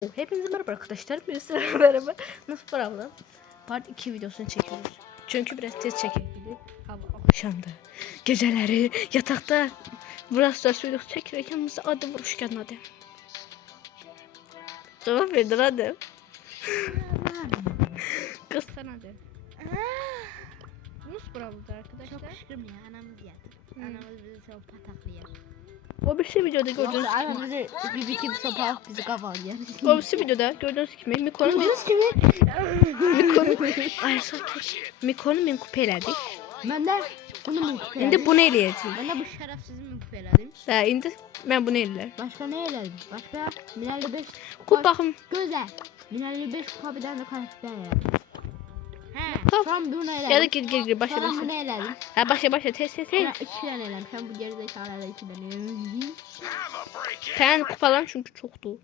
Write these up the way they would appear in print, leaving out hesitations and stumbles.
Hepinize merhaba arkadaşlar. Merhaba. Nasıl problem? Part 2 videosunu çekiyoruz. Çünkü biraz tez çekebildik. Hava akşamdı. Geceleri yatakta biraz ders videosu çekerek yanımızda adım vuruşken hadi. Cevap verdin hadi. Kız sen hadi. Nasıl problemdi arkadaşlar? Çok şükür ya anamız yattı. Anamız bizi çok pataklayacak. O bir şey videoda gördüğünüz Yoksa gibi. anamızı bir bikim sopak bizi kavalıyor. O bir şey videoda gördüğünüz gibi Miko'nun Ay sakin. Miko'nun ben kupeledik. Ben de bunu mu kupeladım? Şimdi bunu eləyəcəyik. Ben de bu şerefsizi mi kupeladım? Ha, indi ben bunu eləyirəm. Başka ne elədim? Başka Minelli 5 Kup baxım. Güzel. Minelli 5 kupa bir tane de karakter elədim. He. Kap. Son bunu elədim. Ya da gir başa Sonra başa. bunu elədim. Ha başa tez. Ben 2 tane elədim. Sen bu gerizekalılarla 2 tane. Sen kupalan çünkü çoktu.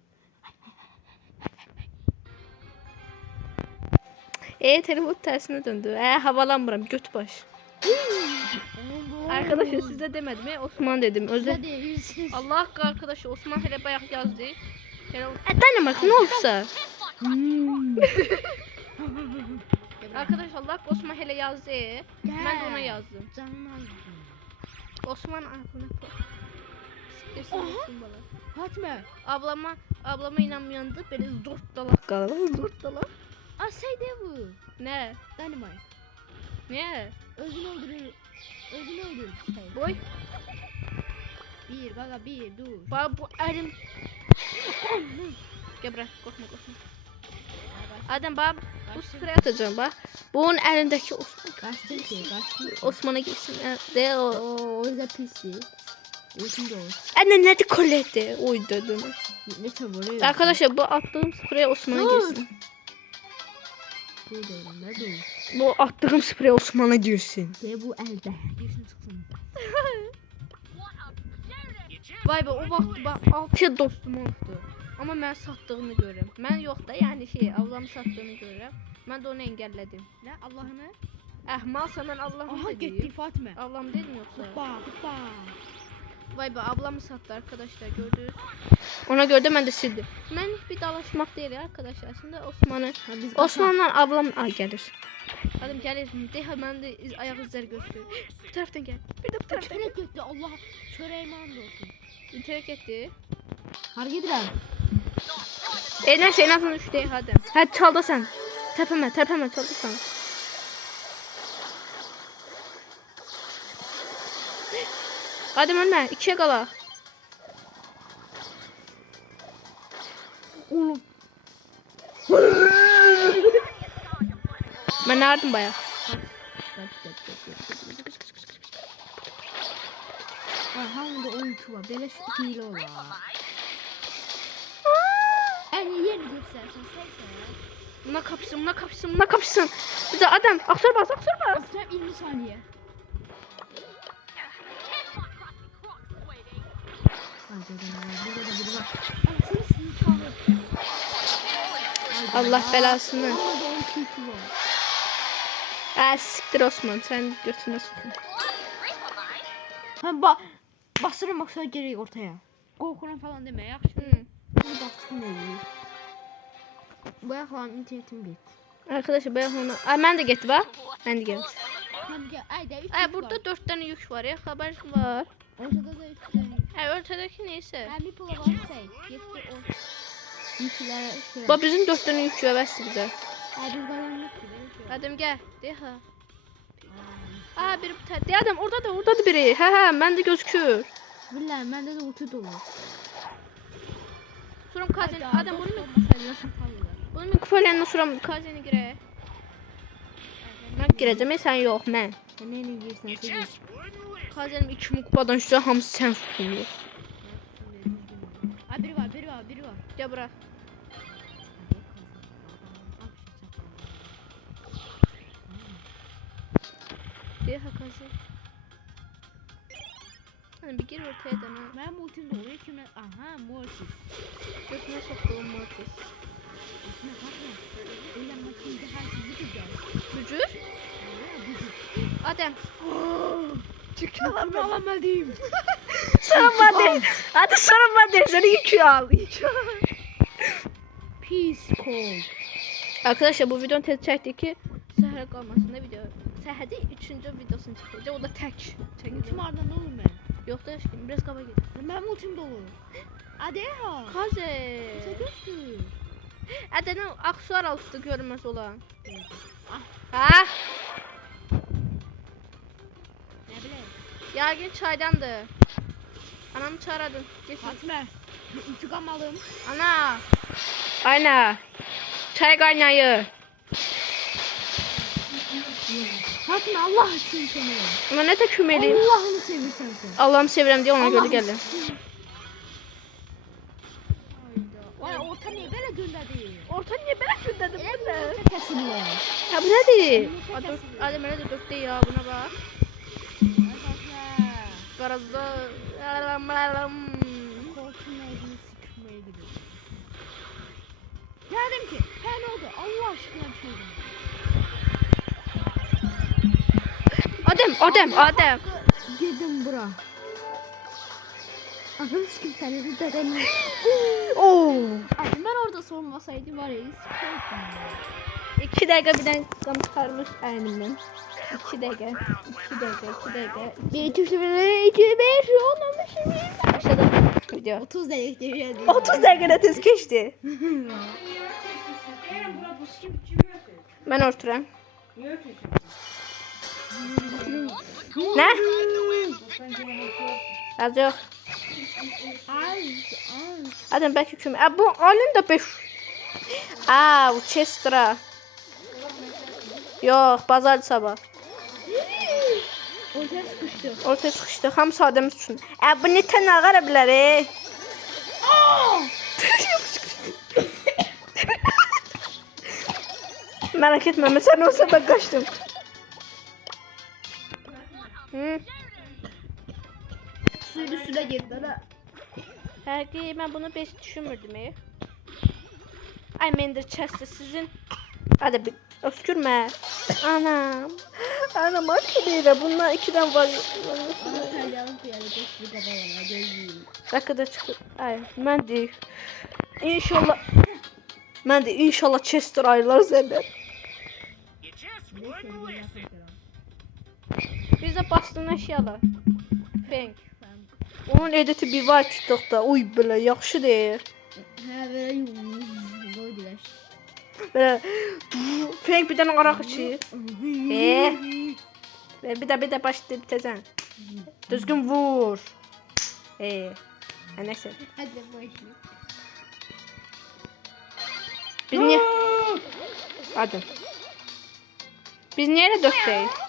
Telefon tersine döndü. Havalanmıram göt baş. Arkadaşlar size demedim Osman dedim. Özür. Allah arkadaşı Osman hele bayağı yazdı. Denemek ne olursa. Arkadaş Allah Osman hele yazdı. Ben de ona yazdım. Osman aklına Fatma. Ablama inanmayandı. Beni zor dalak kaldı. Zor dalak. Şey de bu. Ne? Dynamite. Ne? Özünü öldürür. Özünü öldürür. Şey. Boy. Bir dur. Bak bu elim. Gel bırak korkma. Adem bak bu sprey atacağım bak. Bunun elindeki Osman. Kaçtın ki Osman'a gitsin. De o. O yüzden pisi. Ultim de olur. Anne nerede kolette? Oy dedim. Ne çabuk. Arkadaşlar bu attığım sprey Osman'a girsin. Bu attığım sprey Osman'a girsin. De bu elde. Girsin çıksın. Vay be o vaxt bak 6 dostum oldu. Amma mən satdığını görürəm. Mən yox da, yəni avlamı satdığını görürəm. Mən də onu engelledim. Ne Allah'ını? Malsa mən Allah'ım Aha dedim. gitti Fatma. Allah'ım dedim yoksa. Hoppa. Vay be ablamı sattı arkadaşlar gördünüz. Ona göre de mən də sildim. Mən bir dalaşmaq deyil arkadaşlar. Şimdi Osman'la ablam gəlir. Adam gəlir. Deha mən də ayak izləri göstərir. Bu tərəfdən gəl. Bir də bu tərəfdən. Çörek gitti Allah. Çöreğime and olsun. İnternet etdi. Hareket edelim. Neyse en azından 3 değil hadi. Hadi çal da sen. Tepeme çal da sen. Hadi ölme 2'ye kala. Oğlum. Ben nereden baya? Hangi oyuncu var? Beleş hile ola. Yani yerini göstersen Buna kapışsın. Bir de adam aksör bas. Atacağım 20 saniye. Allah belasını. Siktir Osman sen götüne sokun. Bastırın bak sonra geri ortaya. Korkuna falan deme ya. Bunu bastırın öyle. Bu ayaklarım internetim gitti. Arkadaşlar ben onu... ben de getir bak. Ben de getir. Burada 4 tane yük var ya haber var. Ortada da 3 tane. Ortadaki neyse. Bir pula var şey. Yetti o. Yükler şöyle. Bak bizim 4 tane yük versin bize. Biz kazandık. Adem gel. Deha. Biri bu tane. Adem orada da biri. Ben de gözüküyor. Billahi bende de ulti dolu. Suram kazen. Adem bunun mikrofonlarına suram kazeni gire. Ben gireceğim sen yok ben. Neyle girsen sen. Kazenim 2 kupadan şu hamısı sen tutuyor. Biri var. Gel bırak. Deha kazen. Hani bir gir ortaya dene. Ben ultim dolu. Kimden? Aha Mortis. Götüne soktuğum Mortis. Aslında bakma. Öyle maçında her şey güzel. Bücür? Adem. Çıkıyorlar alamadım. Sorun var değil. Hadi sorun var değil. Seni yükü al. Pis kol. Arkadaşlar bu videonun tez çəkdik ki səhərə qalmasın da video. Səhərdə 3-cü videosunu çəkəcək. O da tək Ultim çəkəcək. ardından ne olur ben? Yox da eşkin, biraz qaba gedir. Ben ultim dolu. Hadi ha. Kaze. Sen göster. Ədənə aksuar altı görünməz olan. Ah. Ha? Ne bileyim. Yəqin çaydandır. Anamı çağıradın. Geçin. Fatma. İntikam alım. Ana. Ayna. Çay qaynayır. Fatma Allah için seni. Ama nə də köməliyim. Allah'ını seversen sen. Allah'ımı sevirəm deyə ona görə gəldim. Vay orta niye böyle gönderdi? Orta niyə belə gündədir bu nə? Kesinlikle. Ya bu nədir? Adam- Adam elə də dörtdə ya buna bax. Qarazda. Koltuğun ağzını sıkmaya gidiyor. Dedim ki, he ne oldu? Allah aşkına bir şey oldu. Adem. Girdim bura. Anam sikim seni bir dedem. Oo. Ay ben orada sormasaydım var ya. 2 dəqiqə birdən qam çıxarmış əynimdən. 2 dəqiqə. 1, 2, 3, 4, 2, 5, 10, 15, 20. Başladı video. 30 dakika değil. 30 dəqiqədə tez keçdi. Mən oturam. Nə? Az yox. Adam bəlkə kömək. Bu alın da 5. Bu Chestra. Yox, bazardı sabah. Ortaya sıkıştı. Ortaya sıxışdı. Hamısı adamız üçün. Bu nə tən ağara bilər, Merak etme, mesela olsa ben kaçtım. Suyun üstüne girdi ana. Belki ben bunu beş düşünmürdüm. Ay mendir chest'e sizin. Hadi bir öskürme. Anam. Anam aşkı değil. Bunlar 2'den var. İtalyanın kıyarı geçti kabalarına gözlüğüm. Dakikada çıktı. Ay ben de. İnşallah. Ben de inşallah Chester aylar senden. Biz de bastığın eşyalar. Bank. Onun editi bir var TikTok'ta. Uy belə yaxşı deyir. Hə belə qoydular. Belə Frank bir dənə araq içir. Bir də başlayır təzən. Düzgün vur. Nəysə. Hadi başlayalım. Biz niyə? Hadi. Biz niyə elə dörtdəyik?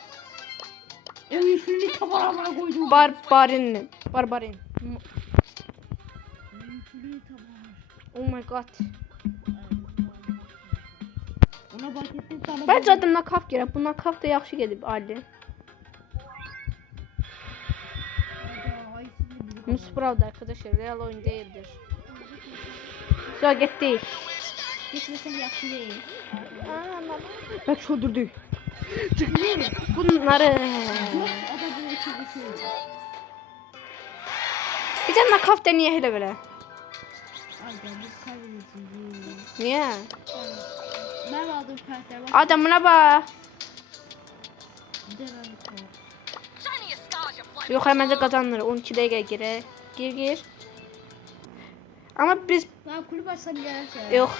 Oy şunu tabağına koydum. Barbarin. Oh my god. Ona bak ettim sana. Bence adım nakaf gerek. Bu nakaf da yaxşı gedib Ali. Muspravda arkadaşlar. Real oyun değildir. Sonra gittik. Gitmesen yaxşı değil. Bak çoldurdu. Bunları. Bir de nakaf deniye hele böyle. Niye? Ben aldım karakter. Adamına bak. Yok hemen de kazanır. 12 dakika gire. Gir. Ama biz Ben kulüp açsam gelirse. yok.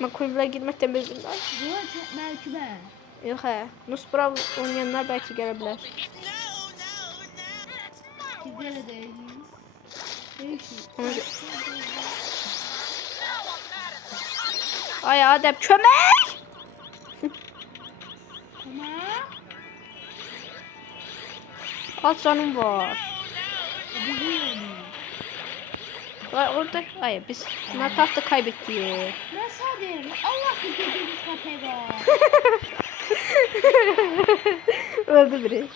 Ben kulübe girmekten bezdim. Buna çok merkübe. Yok he. Nusprav oynayanlar belki gelebilir. Sizlere de Ay Adem kömek. Az canım var. Ay orada. Ay biz nakafta kaybettik. Ben sadece Allah kızı kapıya. Öldü biri.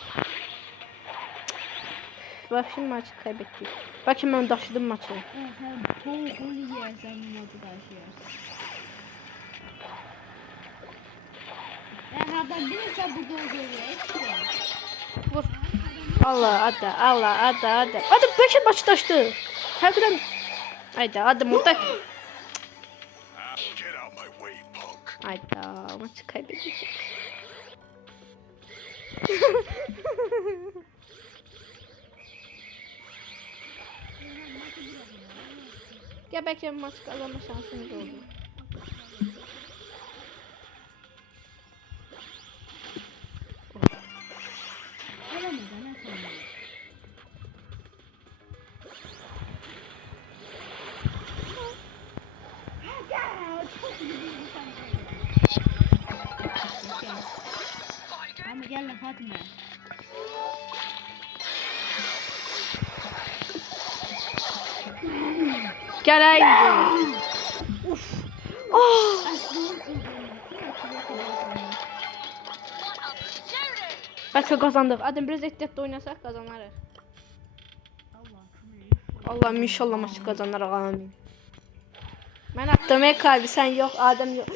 Bak şimdi maçı kaybettik. Bakayım ben taşıdım maçı. Sen bol yersen bu maçı taşıyorsun. Herhalde bilirsen bu doğru. Vur. Allah Hadi Bekir maçı taştı. Her kadar. Haydi adım orada. Hayda maçı kaybedeceğiz. Ya belki maçı kazanma şansımız oldu. Ama gel lan Fatime. Gel haydi. Uf. Oh. Belki kazandık. Hadi biraz ehtiyatla oynasak kazanırız. Allah'ım inşallah maçı kazanırız. Amin. Ben attım kalbi sen yok Adem yok.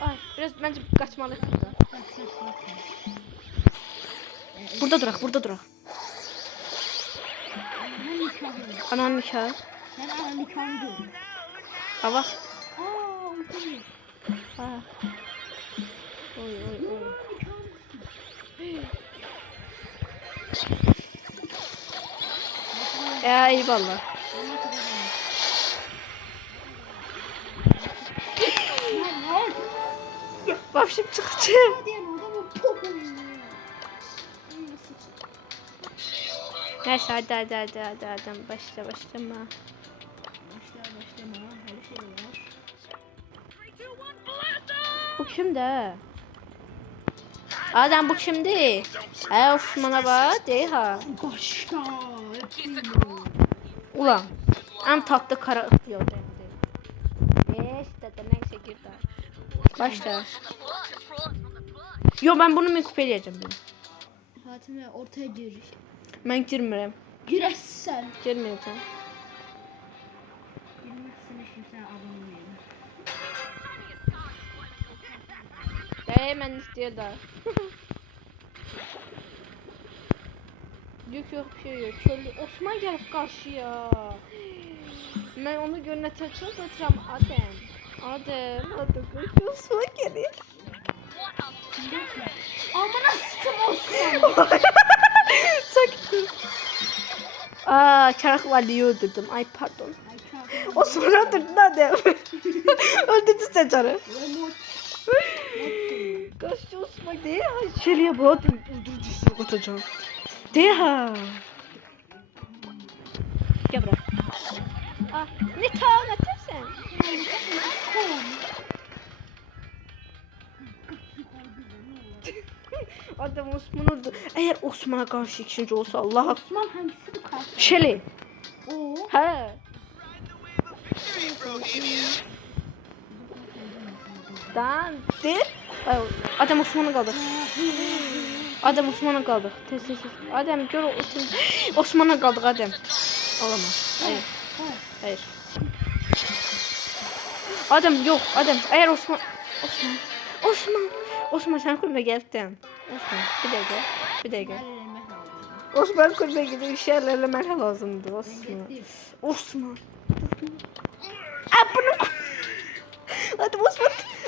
Ay, biraz bence kaçmalıyız burada. Burada durak. Ananın nikahı. Ben ananın nikahını gördüm. Ha bak. Uykuyor. Ha. Oy. Ya eyvallah. Başım çıktı. Neyse hadi Adem başlama. Başlama. Her şey var. Bu kimde? Adem bu kimdi? Osman'a bak değil ha. Başta. Ulan en tatlı kara ıtlıyor dendi. İşte de neyse girdi. Başla. Yo ben bunu mu kupeleyeceğim ben? Fatime ortaya gir. Ben girmirəm. Girersen. Girmeyeceğim. Girmezsen şimdi sen abone olmayayım. Hemen istiyor da. Yok bir şey yok. Çölde Osman gelip karşıya. Ben onu gönlüne taşıyorum götürəm Adem koş Osman geliyor. Amına sıçım olsun. Sakin. Çarıklarla öldürdüm. Ay pardon. Osman öldürdün Adem. Öldürdü sen canı. Kaçtı Osman değil ha. Şeliye bu Adem öldürdü sizi atacağım. Değil ha. Gel buraya. Ne tavan atarsan? Adam Osman öldü. Eğer Osman'a karşı ikinci olsa Allah Osman hangisi bu karşı? Şeli. O. He. Dandı. Adam Osman'a kaldık. Adam Osman'a kaldık. Tez. Adam gör otur. Osman'a kaldık Adam. Olamaz. Hayır. Adam yok. Adam. Eğer Osman sen kulübe geldin. Osman bir dakika. Osman kulübe gidiyor. Şeylerle merhaba lazımdı Osman. Bunu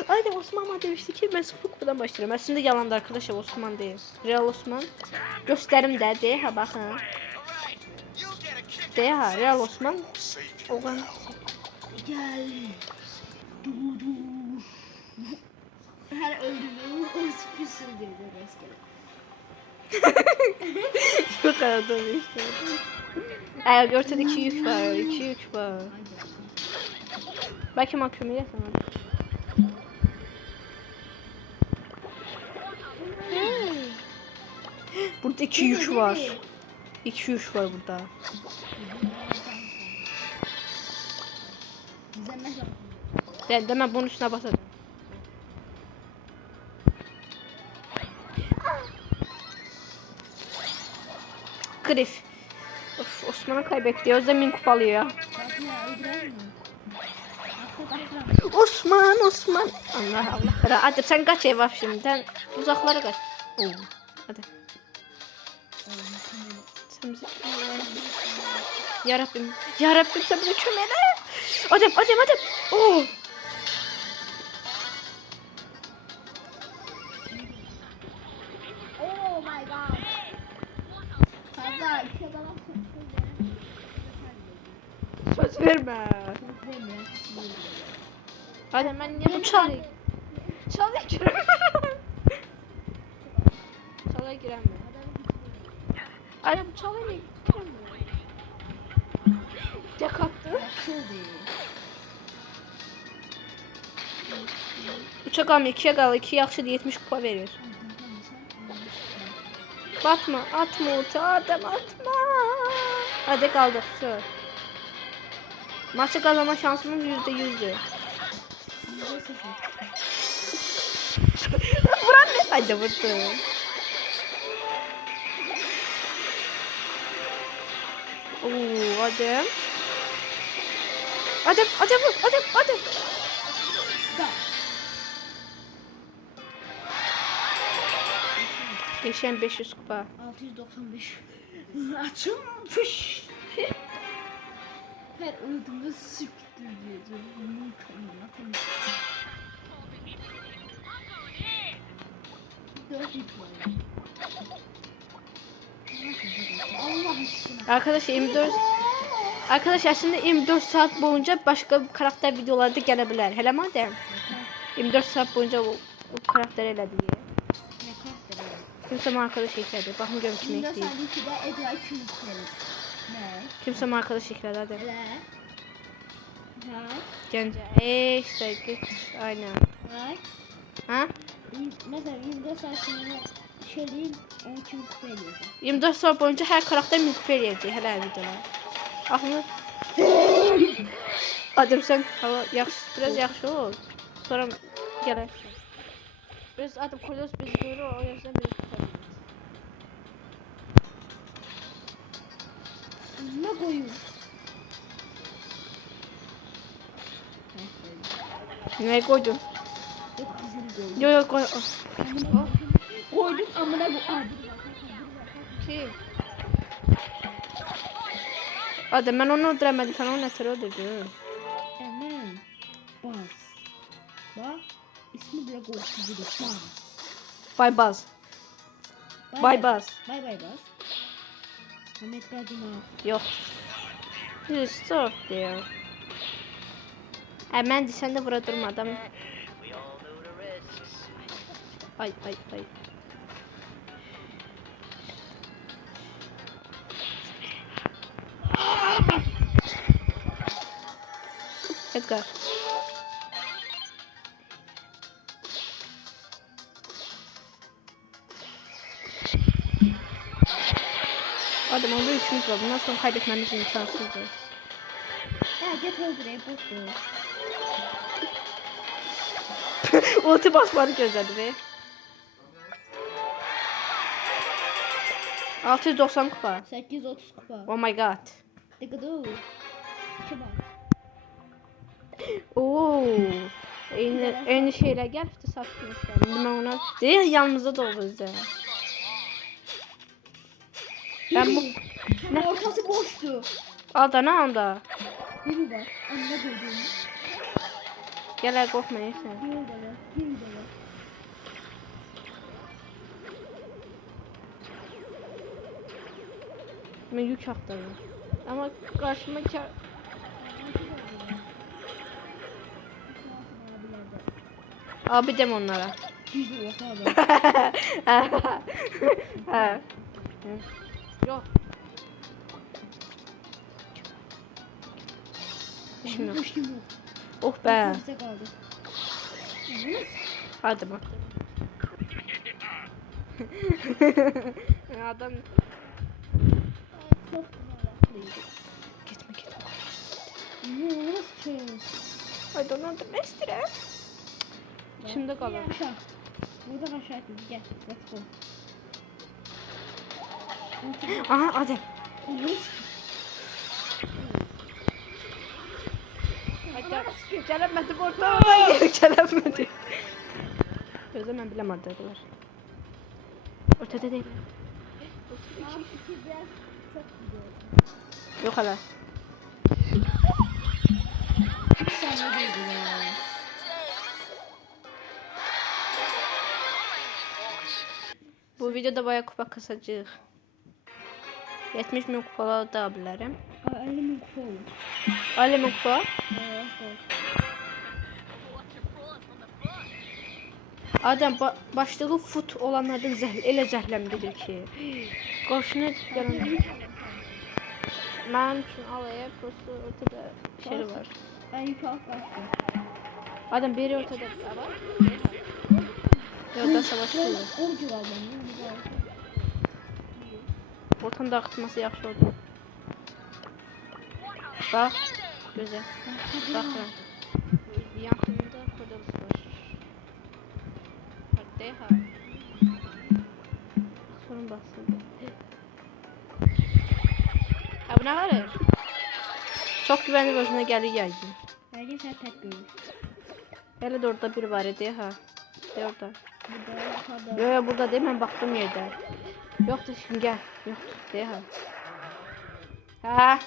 Hadi Osman bana demişti ki ben sıfır kupadan başlayacağım. Aslında yalandı arkadaşlar Osman değil. Real Osman. Gösterim de değil ha bakın. Değil ha Real Osman. Oğlan. Gel. Dur. Her öldüğümü o sıfırsız diyor rastgele. Çok aradım işte. Ortada iki yük var. Belki mahkum edersen abi. Burada iki yük var. İki yük var burada. Deme bunun üstüne basacağım. Grif. Of, Osman'ı kaybetti. Özlemin kupalıyor ya. Osman. Allah. Hadi sen kaç ev var şimdiden. Uzaklara kaç. Oo. Hadi. Sen bize Ya Rabbim sen bize kömele. Adem. Oo. Adem ben niye bu çalıyı? Çalıya giremiyorum. Çalıya giremiyorum. Adem bu çalıya giremiyorum. Tek attı. Üçe qalmır, 2-yə qalır. 2 yaxşıdır, 70 kupa verir. Batma, atma ulti, Adem atma. Hadi qaldıq, sür. Maçı qazanma şansımız %100'dür. Vuran ne? Hadi vurdu. Oo, Adem. Adem, Adem vur, Adem, Adem. Geçen 500 kupa. 695. Açım fış. Her umudumda sıktı diyeceğim. Allah aşkına. Arkadaşlar şimdi 24 saat boyunca başka karakter videolarda gelebilir. Hele madem 24 saat boyunca o karakter elədi diye. Ne karakteri? Kimse arkadaş ekledi. Bakın görüm kim Bunda ekledi. sanki de Edra 200 verir. Ne? Kimse arkadaş ekledi hadi. Öyle. Ha? Gence. İşte git. Aynen. Ay. Ha? Mesela 24 saat sonra şeyin 12 kupa ediyorsun. 24 saat boyunca her karakter mülk eləyəcək hələ videolar. Axını Adem sen hava yaxşı, biraz yaxşı ol. Sonra gələr. Biraz Adem koyuyoruz bizi görür, o yüzden biraz tutalım. Ne koyun? Ne koydun? Yok güzel koyun. Yo yo koy. Koydum amına bu abi. Kim? Adem ben onu öldüremedim, sen onu netere öldürdün. Hemen. Bas. Bak. İsmi bile korkutucu. Bas. Bay Baz. Bay Baz. Bay bay bas. Ahmet Kadına. Yok. Stop diyor. Mən sən də vura durma adam. Ay ay ay. Edgar. Adam oldu 3'ümüz var. Bundan sonra kaybetmemiz imkansızdır. Ya git öldüreyim boş ver. Ulti basmanı gözlədi be. 690 kupa. 830 kupa. Oh my god. Dıgıdı. Çıbak. Oo. Eyni şeyler gəlibdi satmışlar. İndi mən ona deyil yanımızda da olur bizdə. Ben bu Ne? Ortası boştu. Aldana anda. Biri var. Anne gördüğüm. Gələr qorxmayın sən. Bir dolar. Bir dolar. Mən yük axtarıyorum. Ama karşıma abi dem onlara. Gizli yok abi. Ha. Yok. Şimdi. Boştum yok. Oh be. Bize kaldı. Hadi bak. Adam Çok gitme gitme. güzel. Nasıl şey? Hadi onu da mestre. İçimde kalır. Aşağı. Buradan aşağı etmiş. Gel. Let's go. Aha Adem. Hadi gelemedim oradan geri gelemedim. Gözde ben bilemedim arkadaşlar. Ortada değil. Yok hala. Bu videoda bayağı kupa kasacağıq. 70 min kupalar da bilərəm. 50 bin kupa olur. 50 min kupa. Adam başlığı fut olanlardan elə zəhləmlidir ki. Qarşına gələn mən üçün alaya prosto ortada şey var. Ben yukarı kaçtım. Adam biri ortada var. Orada savaşıyor. Orcu var benim. Ortanın dağıtması yaxşı oldu. Bak. Güzel. Bakın. Yanında kodumuz var. Hadi ha. Sorun basıldı. Ha bu ne var? Çok güvenli özüne gəlir yəqin. Bence sen pek görürsün. Hele de orada biri var idi ha. De orada. Burada yukarıda. Yo burada değil, ben baktım yerde. Yoktu şimdi gel. Yoktu de ha. Ha.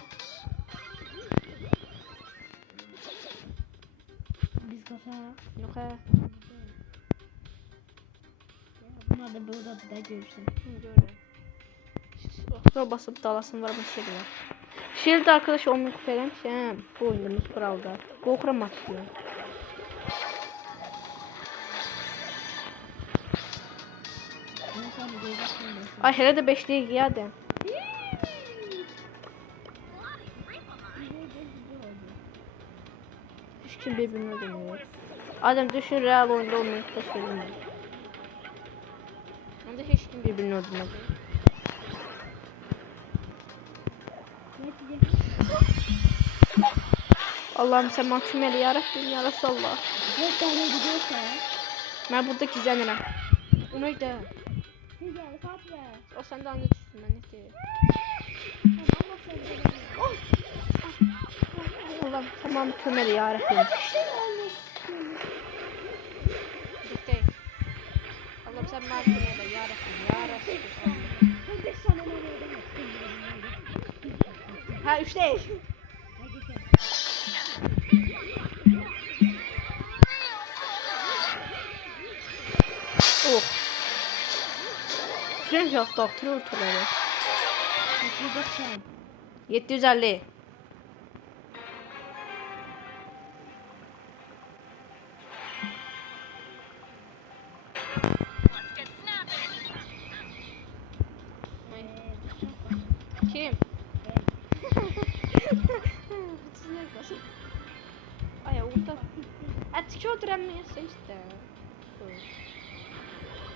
Biz kasa. Yok ha. Bunlar da burada da görürsün. Görüyorum. Sonra basıp dalasın var ama şey var. Shield arkadaş 10 kupa eləmiş. Hə, bu oyunumuz kuralda. Qorxuram atıyor. Ay hele de 5'liyə giyadım. Hiç kim birbirini öldürmüyor. Adam düşün real oyunda olmayı taşıyabilir. Hem de hiç kim birbirini öldürmedi. Allah'ım sen mahkum eyle yarabbim ya Resulallah. 4 tane gidiyorsa. Ben burada gizlenirim. O neydi? Siz gel Fatma. O sende anne düştün ben ne diyeyim. Allah'ım tamam kömeli yarabbim. Bitti. Allah'ım sen mahkum eyle yarabbim ya Resulallah. Ha 3 değil. Oh. Fren yok doktor ortaları. 750. Kim? Ay orada. Artık öldüremiyorsun işte.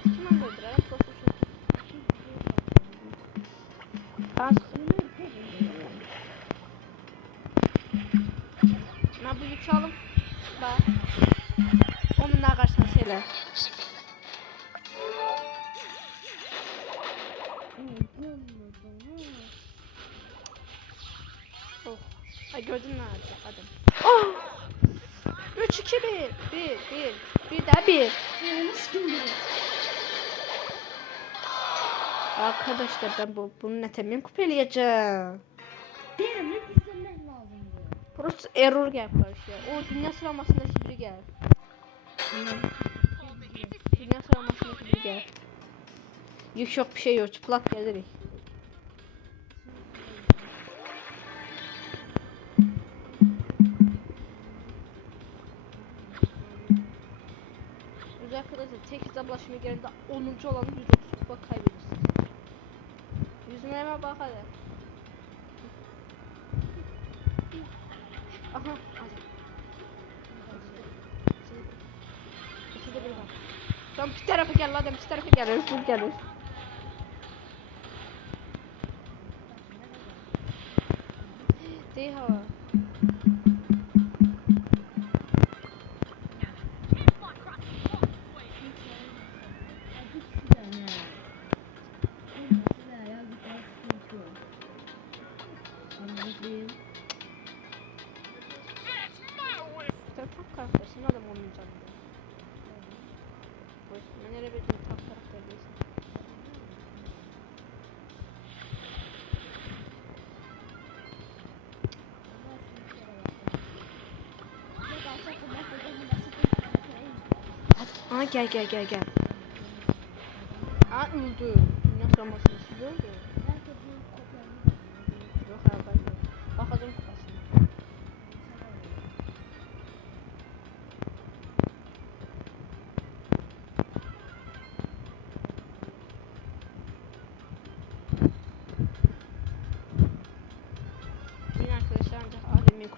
Kim öldürer? Profesör. Ben bu yükü alıp bak. Onun ne karşısına söyle. Oh. Ay gördün mü adam? Oh! 3 2 1 daha 1. Arkadaşlar ben bunun etemini kupeleyeceğim. Derim ne düzenler lazımdı. Burası error gel karşıya. O dünya sıralamasındaki biri gel. Dünya sıralamasındaki biri gel. Yük yok bir şey yok. Çıplak gelirik. Güzel arkadaşlar tek hesaplaşma yerinde 10. olan 130 kupa kaybedirsiniz. Yüzüme hemen bak hadi. Aha hadi. İkide bir var. Tamam bir tarafa gel adam bir tarafa gel. Bu gelir. Değil hava. Telefon karaktersin adam olmayacak. Ben nereye bir tam karakter değilsin. Aa gel. Aa öldü. Dünya sıralamasını siz öldü. Yok abi ben yok. Bakacağım kupasına.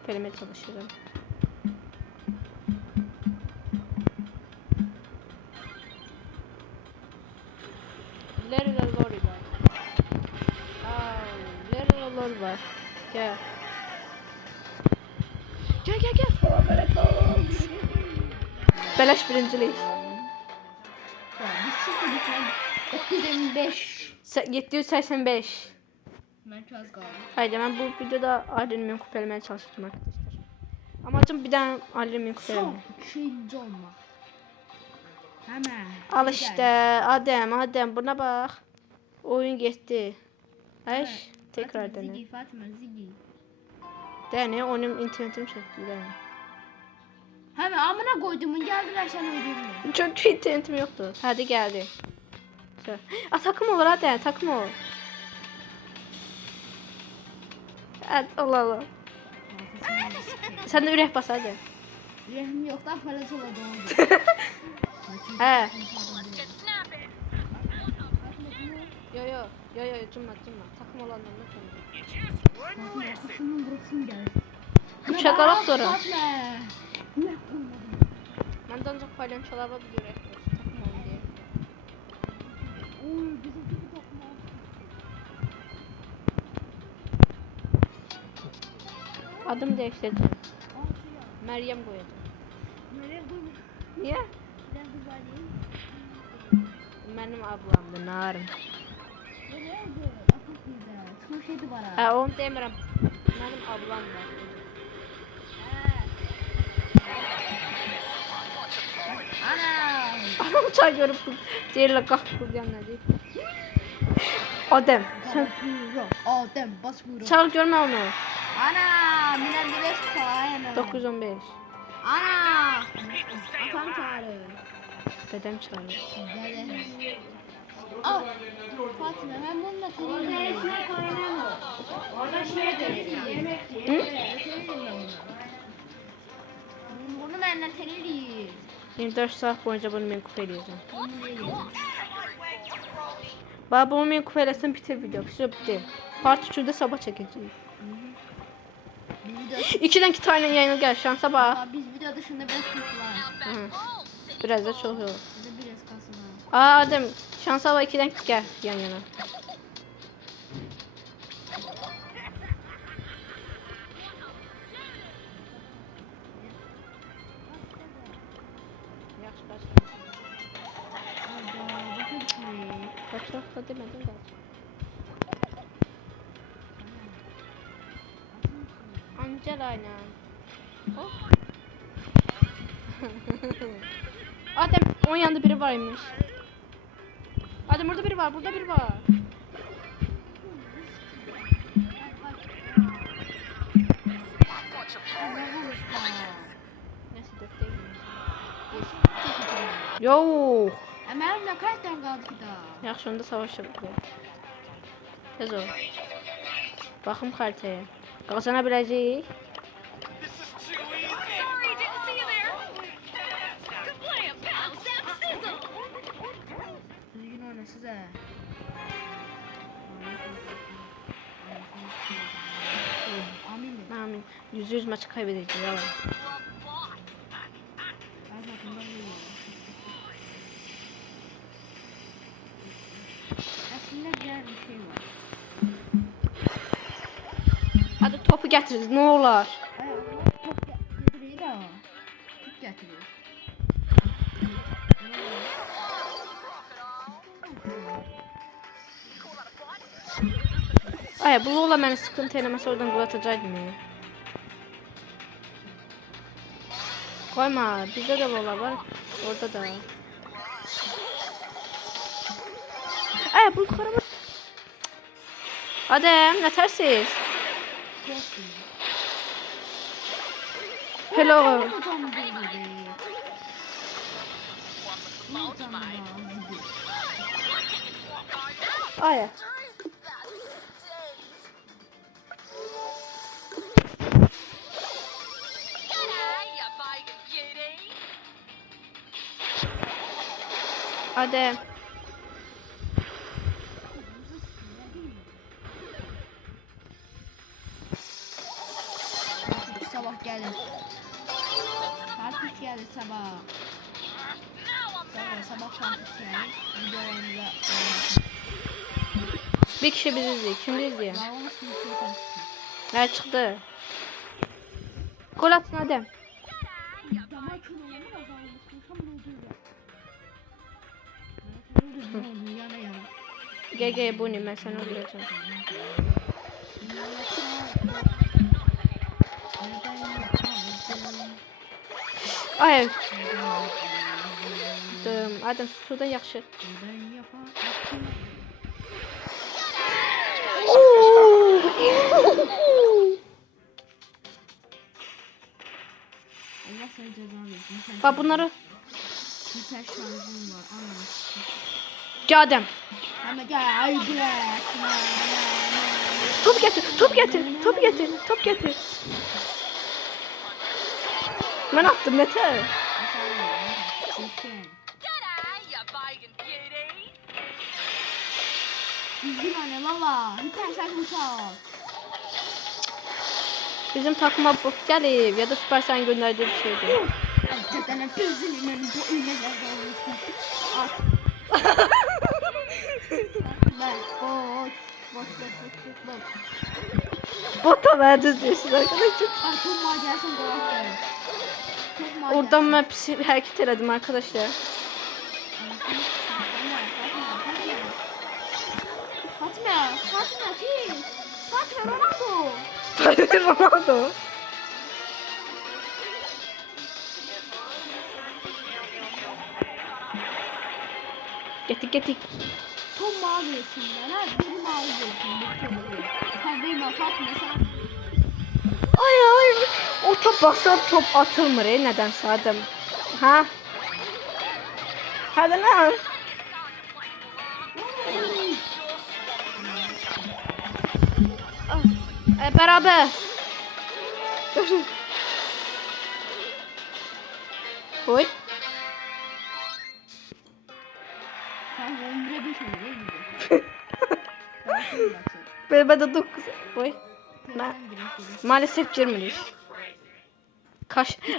kupeleme çalışıyorum. Little lorry var. Little lorry var. Gel. Gel. Beleş birincilik. Biz sıfır biten 925. 785. Ben çok kaldım. Haydi ben bu videoda alüminyum kupelemeye çalışacağım arkadaşlar. Amacım bir tane alüminyum kupeleme. Son şeyinci olmak. Hemen. Al işte Adem buna bak. Oyun gitti. Ay tekrar dene. Ziggy, Fatıma Ziggy. Dene onun internetim çekti dene. Hemen amına koyduğumun geldiler sen öldürme. Çünkü internetim yoktu. Hadi geldi. Takım olur hadi takım ol. Hadi Allah. Sen de ürək bas hadi. Rehim yok da parası oldu. He. Yo cımma. Takım olanlarla tanıdım. Şunun burasını gel. Şakalak sonra. Ne? Ben de ancak paylaşımçılarla bir ürək var. Takım olun diye. Oy bizim gibi takma. Adım değiştirdim. Meryem koyacağım. Nereye koymuş? Niye? Ben güzel değil. Benim ablamdı Narın. Nereye oldu? Akıl güzel. Çok şeydi bana. Ha onu demirəm. Benim ablam var. Ana! Anam çay görüp deyirlər qalxıb yanına deyir. Adem sen Adem bas buyurun. çal görmə onu. Ana! Minendireş falan. 915. Ana! Atam çağırır. Dedem çağırıyor. Dede. Al. Fatma ben bununla televizyon kaynamıyor. Orada yemek Hı? Bunu benimle televizyon. 24 saat boyunca bunu ben kupa edeceğim. Baba bunu ben kupa eləsəm bitir video. Video bitti. Part 3'ü sabah çəkəcəyik. 2'dən 2 tane yayına gəl şansa bax. Biz video dışında biraz kısılar. Hı. Biraz da çox yox. Bizde biraz kısılar. Adem şansa bax 2'dən gəl yan yana. Yaxşı başla. Bakın ki. Başla da demədim də. Angela ile. Hop. Adem onun yanında biri varmış. Adem burada biri var, burada biri var. Neyse dörtte Yok. Benimle kaç tane kaldı ki daha? Yaxşı onda savaş yapıyor. Tez ol. Baxım xəritəyə. Qazana biləcəyik. Sorry, didn't see you there. Good play, pal. Zap sizzle. Düzgün oyna size. Amin de. Amin. %100 maçı kaybedeceğiz. Yalan. Ben zaten böyle aslında güzel bir şey var. Hadi topu gətiririz. Ne olar? Top getiriyor da. Top getiriyor. Ay bu ola məni sıkıntı eləməsə oradan gol atacaqdım ya. Koyma. Bizdə də Lola var. Orada da. Ay bu yukarı bak. Adem ne tersiz? Hello. Hocam dedi. Ay. G'day, you bacon beauty. Adem. gelir sabah. Sabah kalkacağız. Videolarımıza Bir kişi bizi izliyor. Kim izliyor? bağlamış bir şey kalsın. Ne çıktı? Gol atın Adem. Damar kılığına mı azalmış? Tam öldürdü. Yana yana. GG bu ne, ben seni öldüreceğim. Ay. Adem suda yaxşı. Allah sana cezanı versin. Bak bunları. Bir tane şarjım var. Anlamışsın. Gel Adem. Ama gel. Ay bırak. Top getir, top getir, top getir, top getir. Ben attım Mete. G'day, you vegan beauties. Üzgün anne lala. Bir tane şarjım çal. Bizim takıma bot gelip ya da Süpersen gönderdiği bir şeydi. Zaten gözünün bu ünlüler olmuşsun. At. Ben boş. Boş. Bota verdi diyorsun arkadaşlar. Ay çok macerasın dolap gelin. Çok macerasın. Oradan ben pis hareket elədim arkadaşlar. Fatma kim? Fatma Ronaldo. Ronaldo. Getik. Tom mavi yesinler ha. Biri mavi yesin. Sen benim Fatma sen. Ay. O top basar top atılmır nedense Adem. Ha? Hadi lan. Beraber. Oy. Sen 11'e 5 mi? Ne gidiyorsun? Ben de 9. Oy. Maalesef girmemiş.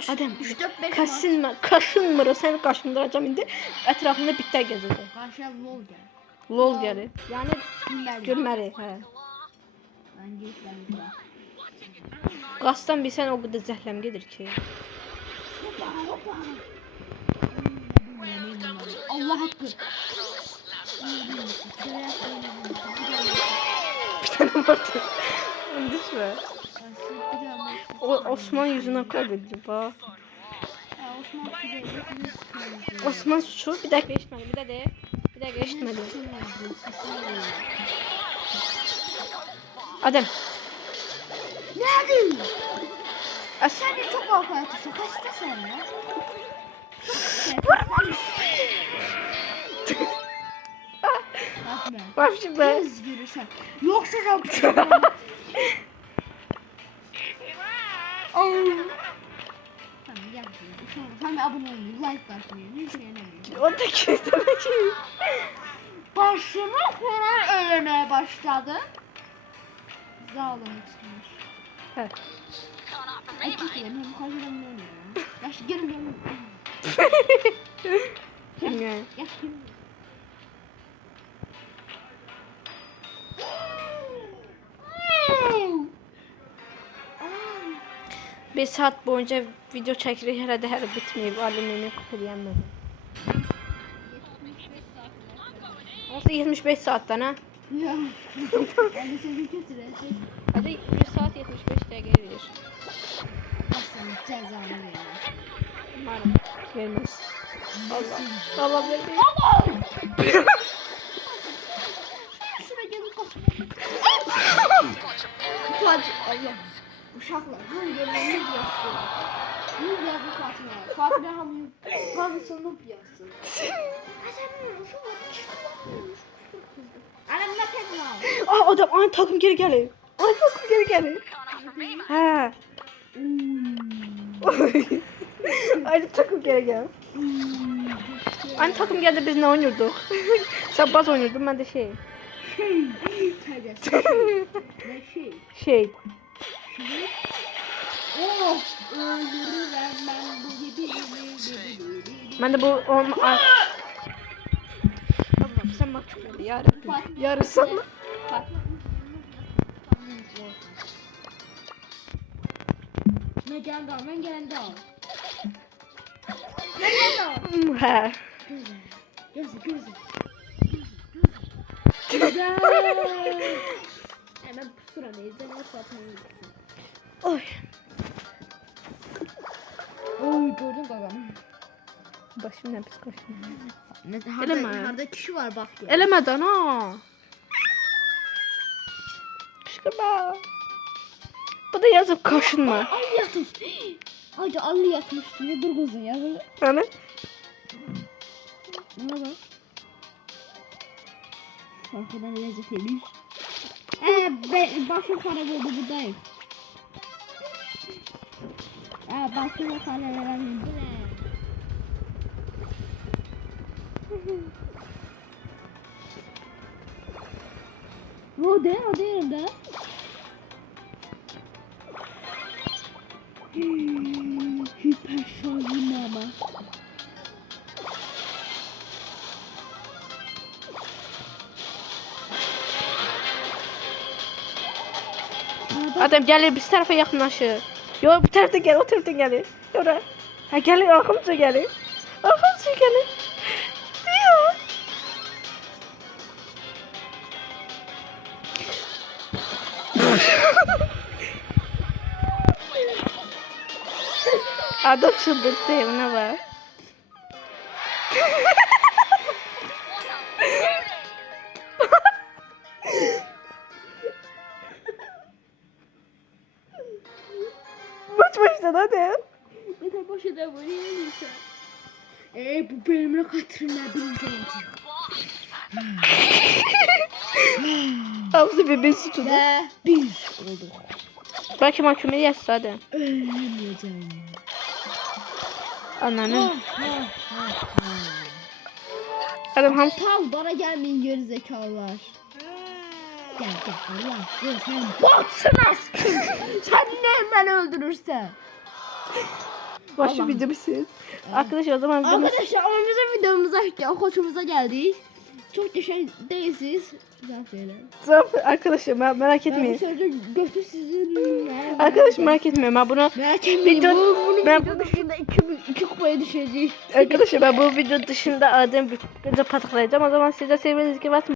Adem. 3 4 5 Kaşınmır o seni kaşındıracağım indi. Etrafında bitter gezecek. Karşıya lol gel. Lol gəlir. Yani Kimler? görməli, hə. Ben girişlerim. Qasdan bilsən o qədər zəhləm gedir ki. Allah hakkı. Bir tane vardı. Düşmə. Osman yüzüne kaybediyor bak. Osman suçu bir dakika eşitmedi. Bir dakika eşitmedi. Adem. Nerede? Sen de çok korkuyorsun. Kaçta sen ya? Bakma. Bak şimdi ben. Kız görürsen. Yoksa da Tamam gel. Sen de abone olun. Like basmayı. Ne şey O da kötü ki. Başımı falan öğrenmeye başladı. Zalim içmiş. He. Ay çekelim. Hem kazanım ne oluyor ya? Yaş gelin. Yani. Yaş gelin. Bir saat boyunca video çekirik herhalde her bitmeyip alemini kuruyanmadı. Olsa 75 saatten ha. Ya. Yani seni kötüleşecek. Hadi 1 saat 75 dakika verir. Aslında cezanı verir. Umarım vermez. Allah vermez. Şuraya gelip kaç. Kaç. Allah. Uşaklar. Hangi yerine ne diyorsun? Ne diyorsun Fatma? Fatma hangi sonu diyorsun? Anam ne kadar? Aa adam aynı takım geri gelir. Aynı takım geri gelir. He. Aynı takım geri gel. Aynı takım geldi biz ne oynuyorduk? Sen baz oynuyordun ben de şey. Ne şey? Şey. Of öldürürüm ben bu gibi. Ben de bu on... Allah'ım sen bak çok öyle yarabbim. Yarısın. Ne geldi al, ben geldi al. He. Gözü. Güzel. Hemen pusura neyse nasıl atmayı. Oy. Oy gördün babam. Başım ne pis koşuyor. Eleme. Eleme. Harda kişi var bak ya. Elemeden ha. Kışkırma. Bu da yazıp kaşınma. Al yatmış. Haydi al yatmış. Ne dur kızın ya böyle. Yani Ne bak. Arkadan lezzet yemiş. Başım para oldu buradayım. Başıma para verelim. Bu ne? O de yerinde. Hiper şarjım ama. adam gelir biz tarafa yakınlaşır. Yok bu tarafta gel, o tarafta gelir. Yok ha gelir, arkamıza gelir. Arkamıza gelir. Diyor. Adam çıldırttı evine bak. Maç başladı hadi. Yeter boşa da böyle yiyeceğim. Bu benimle katırına birinci olacak. Hamza bebeği sütüdü. Ve biz olduk. Belki mahkumeyi yazsa hadi. Ölmeyeceğim. Anneannem. Adam Hamza. Tam bana gelmeyin geri zekalılar. Gel Allah. Gel sen botsuna. Sen ne hemen öldürürsen. Başı Allah. video bitsin. Arkadaşlar o zaman videomuz... Arkadaşlar ama bizim videomuza hoşumuza geldi. Çok da şey değilsiniz. Güzel şeyler. Arkadaşlar merak Ben bu etmeyin. sözü götür sizin. Arkadaşlar merak etmeyin. Ben bunu... Merak etmeyin. Video- Ben ben- bu dışında iki kupaya düşeceğiz. Arkadaşlar ben bu video dışında adem bir pataklayacağım. O zaman size sevdiğiniz gibi